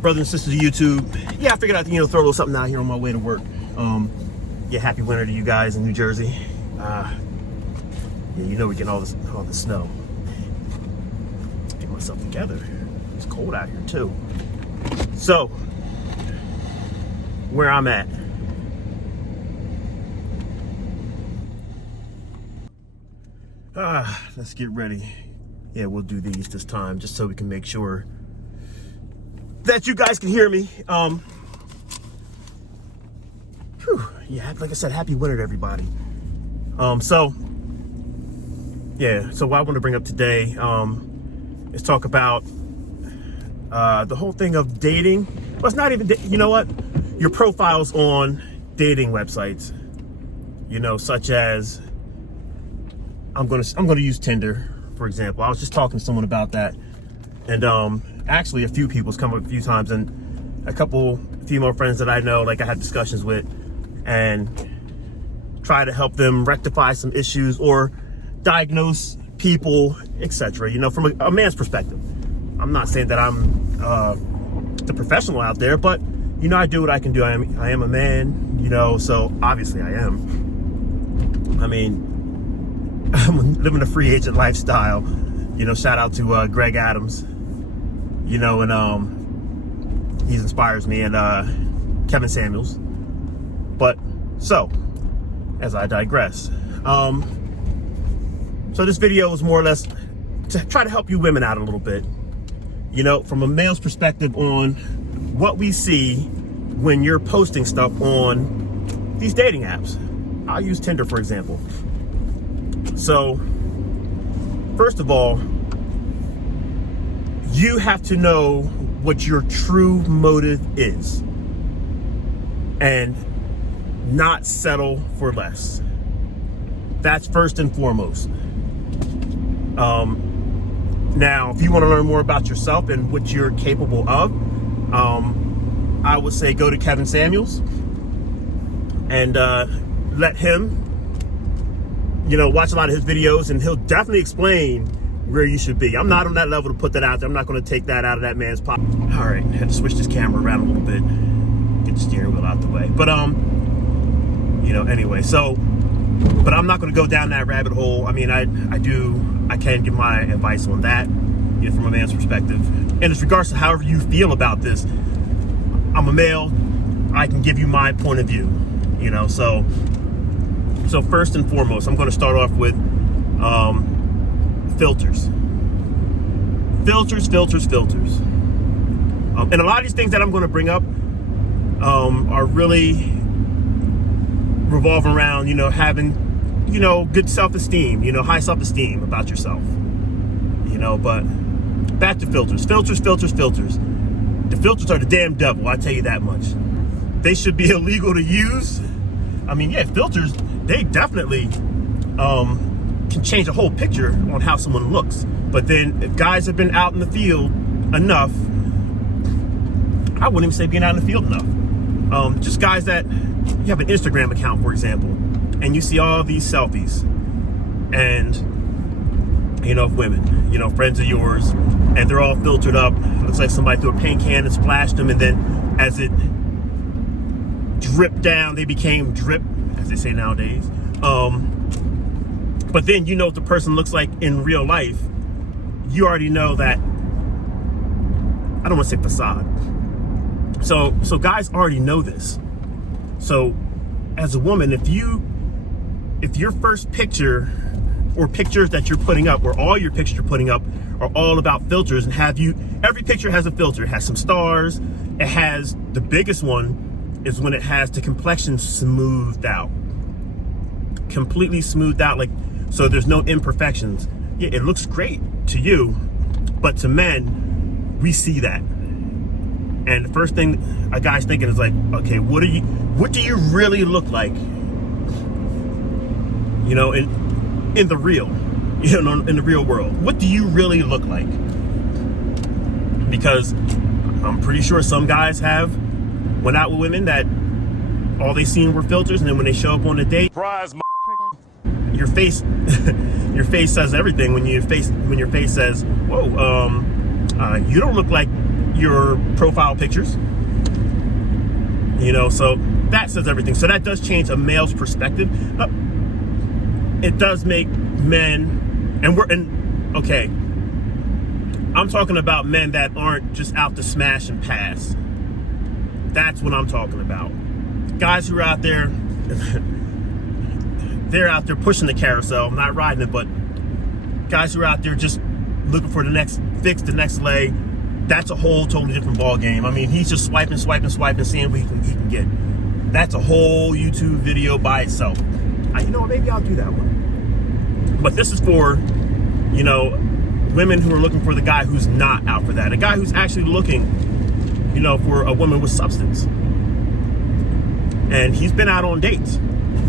up, brothers and sisters of YouTube? Yeah, I figured I'd throw a little something out here on my way to work. Yeah, happy winter to you guys in New Jersey. Yeah, you know we're getting all this snow. Get myself together. It's cold out here too. So, where I'm at. Let's get ready. Yeah, we'll do these this time just so we can make sure that you guys can hear me. Yeah, like I said, happy winter to everybody. So what I want to bring up today is talk about the whole thing of dating. Well, it's not even, you know what? Your profiles on dating websites, such as, I'm gonna use Tinder, for example. I was just talking to someone about that, and actually a few people's come up a few times, and a couple female friends that I know, like I had discussions with, and try to help them rectify some issues or diagnose people, etc. From a man's perspective. I'm not saying that I'm the professional out there, but I do what I can do. I am a man, so obviously I am. I mean, I'm living a free agent lifestyle. Shout out to Greg Adams. And he inspires me, and Kevin Samuels. But so, as I digress, so this video is more or less to try to help you women out a little bit. From a male's perspective on what we see when you're posting stuff on these dating apps. I'll use Tinder, for example. So, first of all, you have to know what your true motive is and not settle for less. That's first and foremost. Now, if you want to learn more about yourself and what you're capable of, I would say go to Kevin Samuels and let him, watch a lot of his videos, and he'll definitely explain where you should be. I'm not on that level to put that out there. I'm not going to take that out of that man's pocket. All right, I had to switch this camera around a little bit, get the steering wheel out the way. But anyway, so, but I'm not going to go down that rabbit hole. I mean, I can give my advice on that, from a man's perspective. And as regards to however you feel about this, I'm a male. I can give you my point of view, So first and foremost, I'm going to start off with filters. Filters. And a lot of these things that I'm going to bring up are really revolving around, having, good self-esteem, high self-esteem about yourself. But back to filters. Filters. The filters are the damn devil, I tell you that much. They should be illegal to use. I mean, yeah, filters, they definitely can change a whole picture on how someone looks. But then if guys have been out in the field enough, I wouldn't even say being out in the field enough. Just guys that, you have an Instagram account, for example, and you see all these selfies, and, of women, friends of yours, and they're all filtered up. It looks like somebody threw a paint can and splashed them, and then as it dripped down, they became drip, as they say nowadays. But then what the person looks like in real life. You already know that. I don't want to say facade. So guys already know this. So as a woman, if your first picture or pictures that you're putting up, or all your pictures you're putting up, are all about filters, and every picture has a filter. It has some stars. It has, the biggest one is when it has the complexion smoothed out. Completely smoothed out, so there's no imperfections. Yeah, it looks great to you, but to men, we see that. And the first thing a guy's thinking is like, okay, what do you really look like? In the real, in the real world, what do you really look like? Because I'm pretty sure some guys went out with women that all they seen were filters, and then when they show up on a date, surprise, your face says everything. When your face says, whoa, you don't look like your profile pictures. You know, so that says everything. So that does change a male's perspective. It does make men, okay, I'm talking about men that aren't just out to smash and pass. That's what I'm talking about. Guys who are out there, they're out there pushing the carousel, not riding it, but guys who are out there just looking for the next fix, the next leg. That's a whole totally different ball game. I mean, he's just swiping, seeing what he can get. That's a whole YouTube video by itself. You know what, maybe I'll do that one. But this is for, you know, women who are looking for the guy who's not out for that. A guy who's actually looking, you know, for a woman with substance. And he's been out on dates.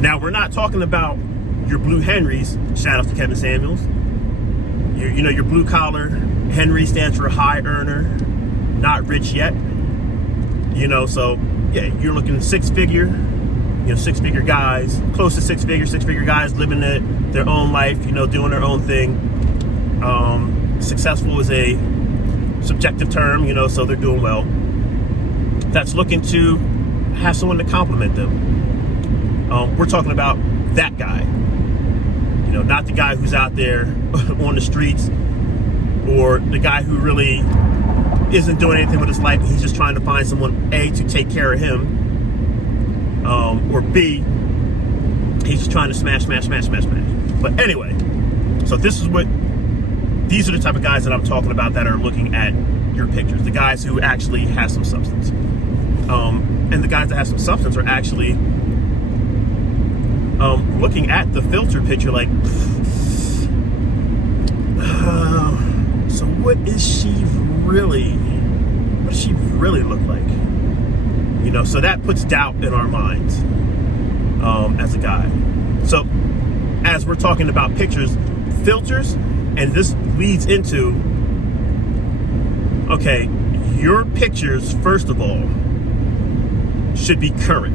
Now, we're not talking about your blue Henrys. Shout out to Kevin Samuels. You know, your blue collar. Henry stands for high earner, not rich yet. You know, so yeah, you're looking six-figure, you know, six-figure guys, close to six-figure guys living their own life, you know, doing their own thing. Successful is a subjective term, you know, so they're doing well. That's looking to have someone to compliment them. We're talking about that guy, you know, not the guy who's out there on the streets, or the guy who really isn't doing anything with his life. He's just trying to find someone, A, to take care of him, or B, he's just trying to smash. But anyway, so these are the type of guys that I'm talking about that are looking at your pictures. The guys who actually have some substance. And the guys that have some substance are actually looking at the filter picture like, so what does she really look like? You know, so that puts doubt in our minds as a guy. So as we're talking about pictures, filters, and this leads into, okay, your pictures, first of all, should be current.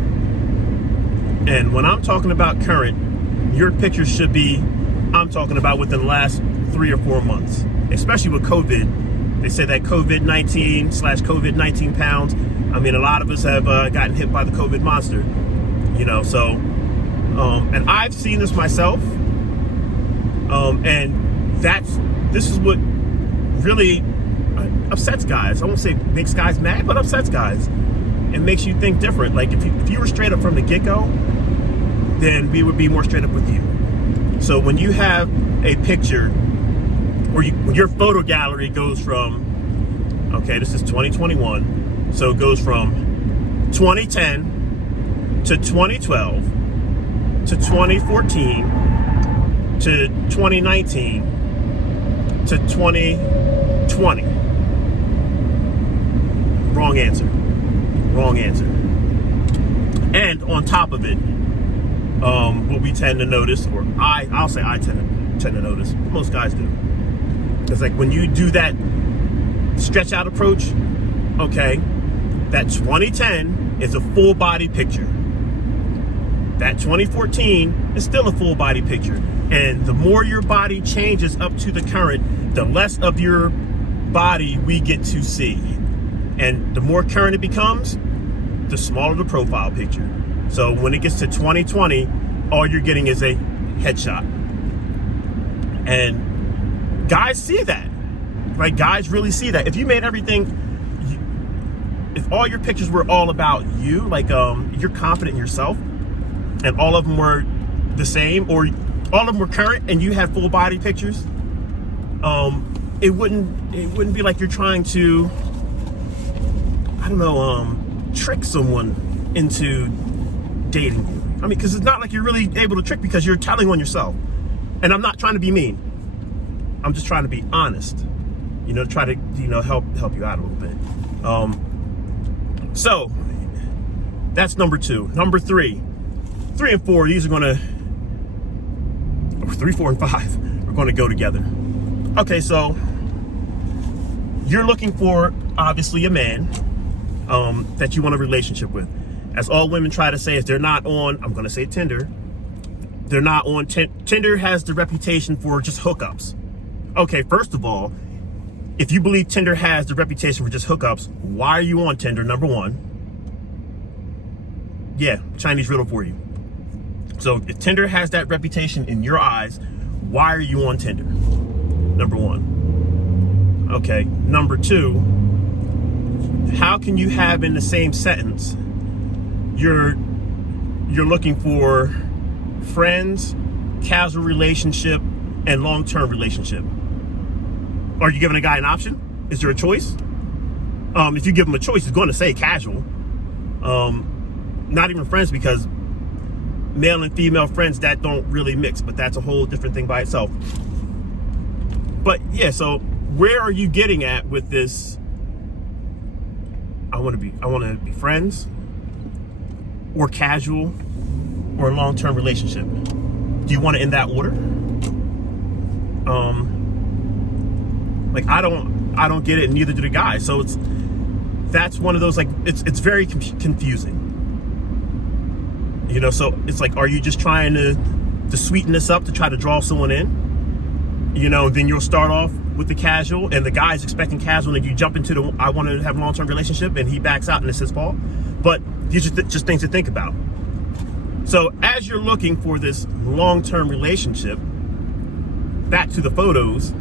And when I'm talking about current, your pictures should be, I'm talking about within the last 3 or 4 months, especially with COVID. They say that COVID-19 pounds. I mean, a lot of us have gotten hit by the COVID monster, you know, so, and I've seen this myself. And this is what really upsets guys. I won't say makes guys mad, but upsets guys. It makes you think different. Like if you were straight up from the get-go, then we would be more straight up with you. So when you have a picture, when your photo gallery goes from, okay, this is 2021, so it goes from 2010 to 2012 to 2014 to 2019 to 2020. Wrong answer. And on top of it, what we tend to notice, or I'll say I tend to notice, most guys do. It's like when you do that stretch out approach, okay, that 2010 is a full body picture. That 2014 is still a full body picture. And the more your body changes up to the current, the less of your body we get to see. And the more current it becomes, the smaller the profile picture. So when it gets to 2020, all you're getting is a headshot. And guys see that. Like, guys really see that. If you made everything, if all your pictures were all about you, like you're confident in yourself, and all of them were the same, or all of them were current, and you had full body pictures, it wouldn't be like you're trying to, I don't know, trick someone into dating you. I mean, because it's not like you're really able to trick, because you're telling on yourself. And I'm not trying to be mean. I'm just trying to be honest. You know, try to, you know, help you out a little bit. So that's number 2. Number 3 and 4, these are gonna, 3, 4, and 5 are gonna go together. Okay, so you're looking for, obviously, a man that you want a relationship with. As all women try to say, if they're not on, I'm gonna say Tinder, they're not on Tinder has the reputation for just hookups. Okay, first of all, if you believe Tinder has the reputation for just hookups, why are you on Tinder, number one? Yeah, Chinese riddle for you. So if Tinder has that reputation in your eyes, why are you on Tinder? Number one. Okay, number two, how can you have in the same sentence, you're looking for friends, casual relationship, and long-term relationship? Are you giving a guy an option? Is there a choice? If you give him a choice, he's going to say casual. Not even friends, because male and female friends, that don't really mix, but that's a whole different thing by itself. But yeah, so where are you getting at with this? I want to be friends, or casual, or a long-term relationship. Do you want it in that order? Like I don't get it, and neither do the guys. So that's one of those, like, it's very confusing. You know, so it's like, are you just trying to sweeten this up to try to draw someone in? You know, then you'll start off with the casual, and the guy's expecting casual, and you jump into the I want to have a long-term relationship, and he backs out, and it's his fault. But these are just things to think about. So as you're looking for this long-term relationship, back to the photos.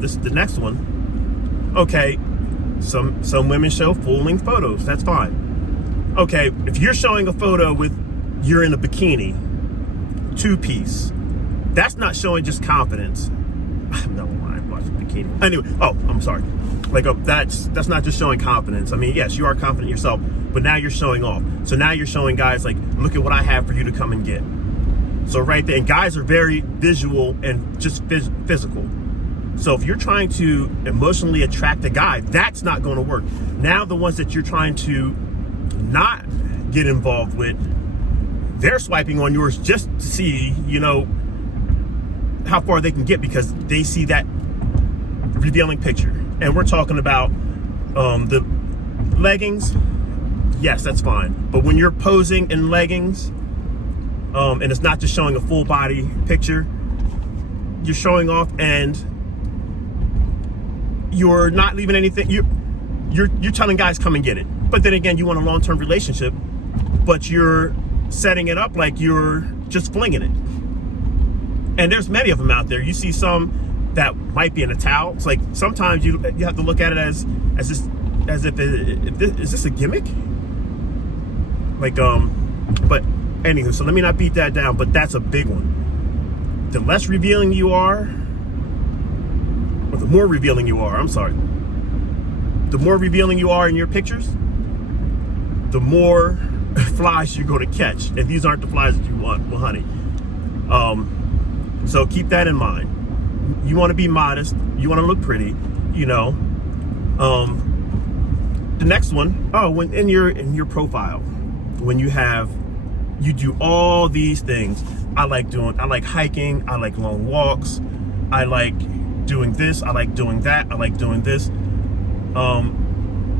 This is the next one. Okay, some women show full-length photos. That's fine. Okay, if you're showing a photo with you're in a bikini, two-piece, that's not showing just confidence. No, I watched a bikini. Anyway, I'm sorry. Like that's not just showing confidence. I mean, yes, you are confident yourself, but now you're showing off. So now you're showing guys, like, look at what I have for you to come and get. So right there, and guys are very visual and just physical. So if you're trying to emotionally attract a guy, that's not going to work. Now the ones that you're trying to not get involved with, they're swiping on yours just to see, you know, how far they can get, because they see that revealing picture. And we're talking about the leggings. Yes, that's fine. But when you're posing in leggings, and it's not just showing a full body picture, you're showing off, and you're not leaving anything. You're telling guys, come and get it. But then again, you want a long-term relationship, but you're setting it up like you're just flinging it. And there's many of them out there. You see some that might be in a towel. It's like sometimes you have to look at it as if is this a gimmick? Like but anywho, so let me not beat that down, but that's a big one. The less revealing you are, or the more revealing you are, I'm sorry. The more revealing you are in your pictures, the more flies you're going to catch. And these aren't the flies that you want, well, honey. So keep that in mind. You want to be modest. You want to look pretty, you know. The next one, when in your profile, when you do all these things. I like hiking, I like long walks, I like doing this, I like doing that, I like doing this.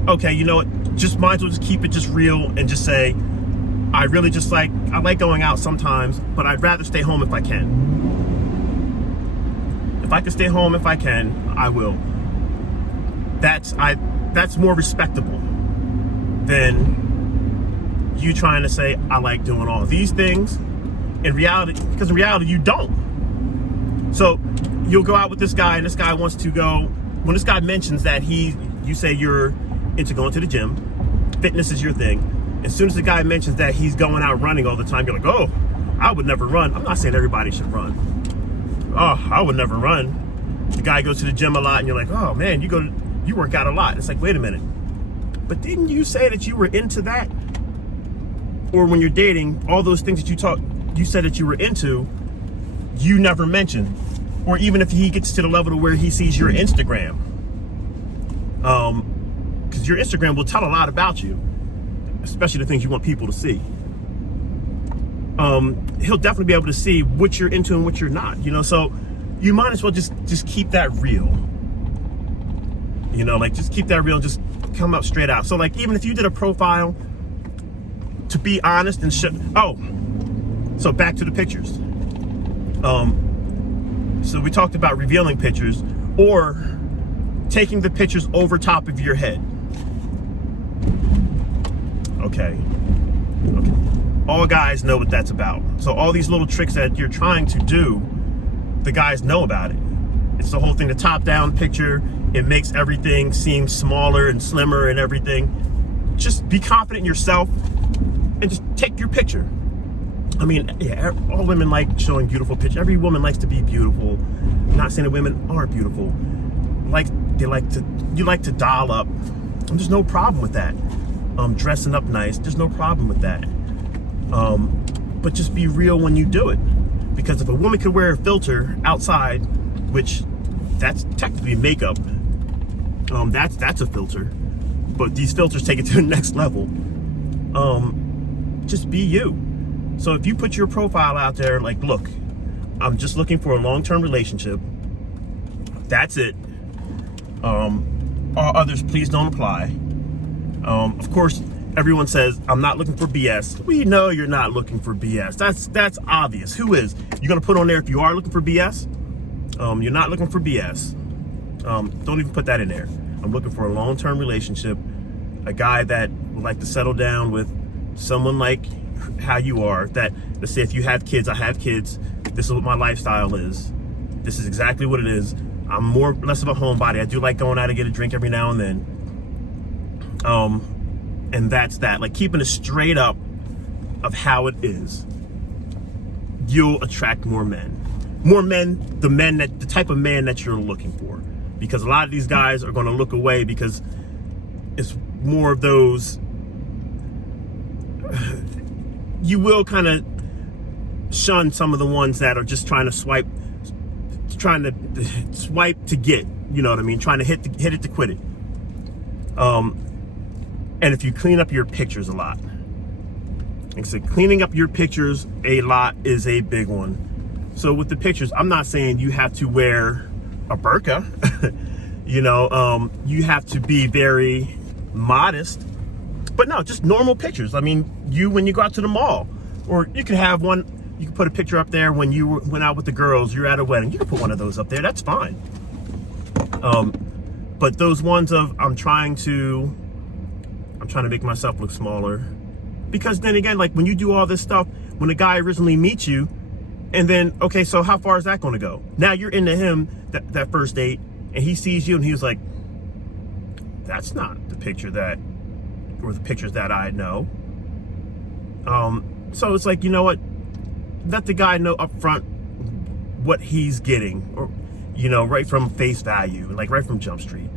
Okay, you know what? Just might as well just keep it just real and just say, I like going out sometimes, but I'd rather stay home if I can. If I can stay home if I can, I will. That's more respectable than you trying to say, I like doing all these things. In reality, because in reality, you don't. So you'll go out with this guy, and this guy wants to go, when this guy mentions that you say you're into going to the gym, fitness is your thing. As soon as the guy mentions that he's going out running all the time, you're like, oh, I would never run. I'm not saying everybody should run. Oh, I would never run. The guy goes to the gym a lot, and you're like, oh man, you work out a lot. It's like, wait a minute. But didn't you say that you were into that? Or when you're dating, all those things that you said that you were into, you never mentioned. Or even if he gets to the level to where he sees your Instagram. Because your Instagram will tell a lot about you, especially the things you want people to see. He'll definitely be able to see what you're into and what you're not, you know. So you might as well just keep that real, you know, like just keep that real and just come up straight out. So like, even if you did a profile, to be honest and so back to the pictures. So we talked about revealing pictures, or taking the pictures over top of your head. Okay. All guys know what that's about. So all these little tricks that you're trying to do, the guys know about it. It's the whole thing, the top-down picture. It makes everything seem smaller and slimmer and everything. Just be confident in yourself and just take your picture. I mean, yeah, all women like showing beautiful pictures. Every woman likes to be beautiful. I'm not saying that women aren't beautiful. You like to doll up. And there's no problem with that. Dressing up nice, there's no problem with that. But just be real when you do it. Because if a woman could wear a filter outside, which that's technically makeup, that's a filter. But these filters take it to the next level. Just be you. So if you put your profile out there, like, look, I'm just looking for a long-term relationship. That's it. All others, please don't apply. Of course, everyone says, I'm not looking for BS. We know you're not looking for BS. That's obvious. Who is? You're going to put on there if you are looking for BS? You're not looking for BS. Don't even put that in there. I'm looking for a long-term relationship. A guy that would like to settle down with someone like how you are. That, let's say if you have kids, I have kids. This is what my lifestyle is. This is exactly what it is. I'm less of a homebody. I do like going out to get a drink every now and then. And that's that. Like, keeping it straight up of how it is. You'll attract more men. More men, the type of man that you're looking for. Because a lot of these guys are going to look away because it's more of those. You will kind of shun some of the ones that are just trying to swipe to get, you know what I mean? Trying to hit it to quit it. And if you clean up your pictures a lot, like I said, cleaning up your pictures a lot is a big one. So with the pictures, I'm not saying you have to wear a burqa. You know, you have to be very modest. But no, just normal pictures. I mean, when you go out to the mall, or you could have one. You can put a picture up there when you went out with the girls. You're at a wedding. You can put one of those up there. That's fine. But those ones of I'm trying to make myself look smaller, because then again, like when you do all this stuff, when a guy originally meets you, and then, okay, so how far is that going to go? Now you're into him that first date, and he sees you and he was like, that's not the picture the pictures that I know. So it's like, you know what? Let the guy know up front what he's getting, or, you know, right from face value, like right from Jump Street.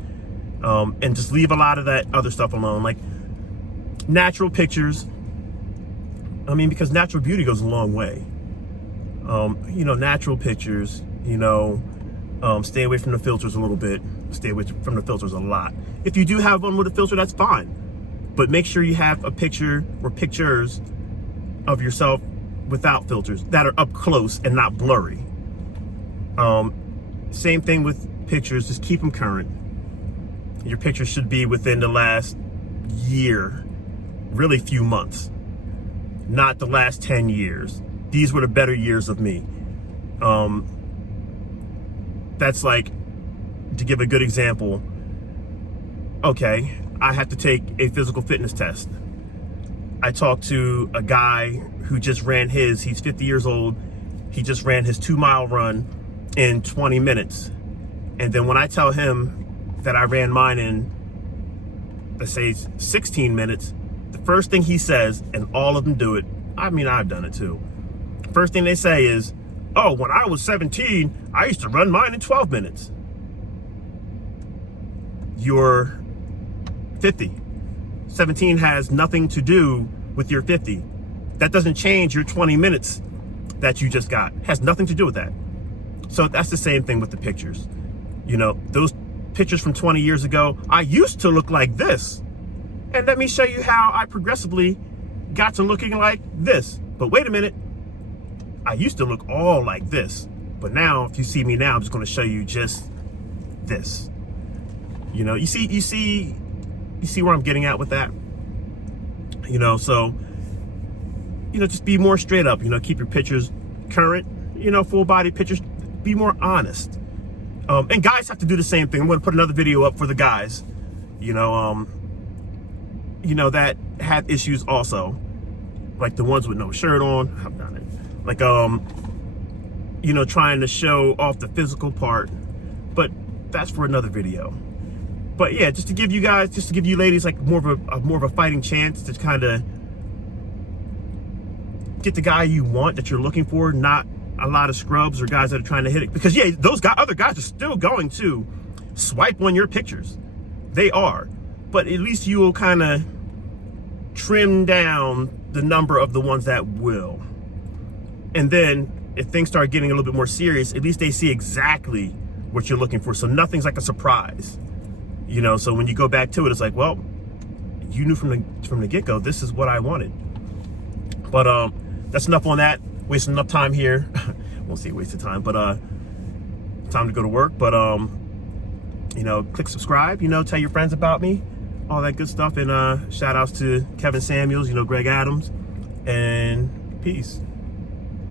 And just leave a lot of that other stuff alone. Like natural pictures. I mean, because natural beauty goes a long way. You know, natural pictures, you know, stay away from the filters a little bit. Stay away from the filters a lot. If you do have one with a filter, that's fine. But make sure you have a picture or pictures of yourself without filters that are up close and not blurry. Same thing with pictures, just keep them current. Your pictures should be within the last year, really few months, not the last 10 years. These were the better years of me. That's like, to give a good example, okay, I have to take a physical fitness test. I talked to a guy who just ran he's 50 years old. He just ran his 2-mile run in 20 minutes. And then when I tell him that I ran mine in, let's say 16 minutes, the first thing he says, and all of them do it, I mean, I've done it too. First thing they say is, oh, when I was 17, I used to run mine in 12 minutes. You're 50. 17 has nothing to do with your 50. That doesn't change your 20 minutes that you just got. It has nothing to do with that. So that's the same thing with the pictures. You know, those pictures from 20 years ago, I used to look like this. And let me show you how I progressively got to looking like this. But wait a minute, I used to look all like this. But now, if you see me now, I'm just going to show you just this. You know, you see where I'm getting at with that? You know, so, you know, just be more straight up, you know, keep your pictures current, you know, full body pictures, be more honest. And guys have to do the same thing. I'm going to put another video up for the guys, that had issues also, like the ones with no shirt on. I've done it. Like, trying to show off the physical part, but that's for another video. But yeah, just to give you ladies like more of a fighting chance to kind of get the guy you want, that you're looking for, not a lot of scrubs or guys that are trying to hit it. Because yeah, other guys are still going to swipe on your pictures. They are, but at least you will kind of trim down the number of the ones that will. And then if things start getting a little bit more serious, at least they see exactly what you're looking for. So nothing's like a surprise, so when you go back to it, it's like, well, you knew from the get-go, this is what I wanted. But that's enough on that. Wasting enough time here. Won't say wasted time, but time to go to work. But click subscribe, tell your friends about me, all that good stuff. And shout outs to Kevin Samuels, Greg Adams, and peace.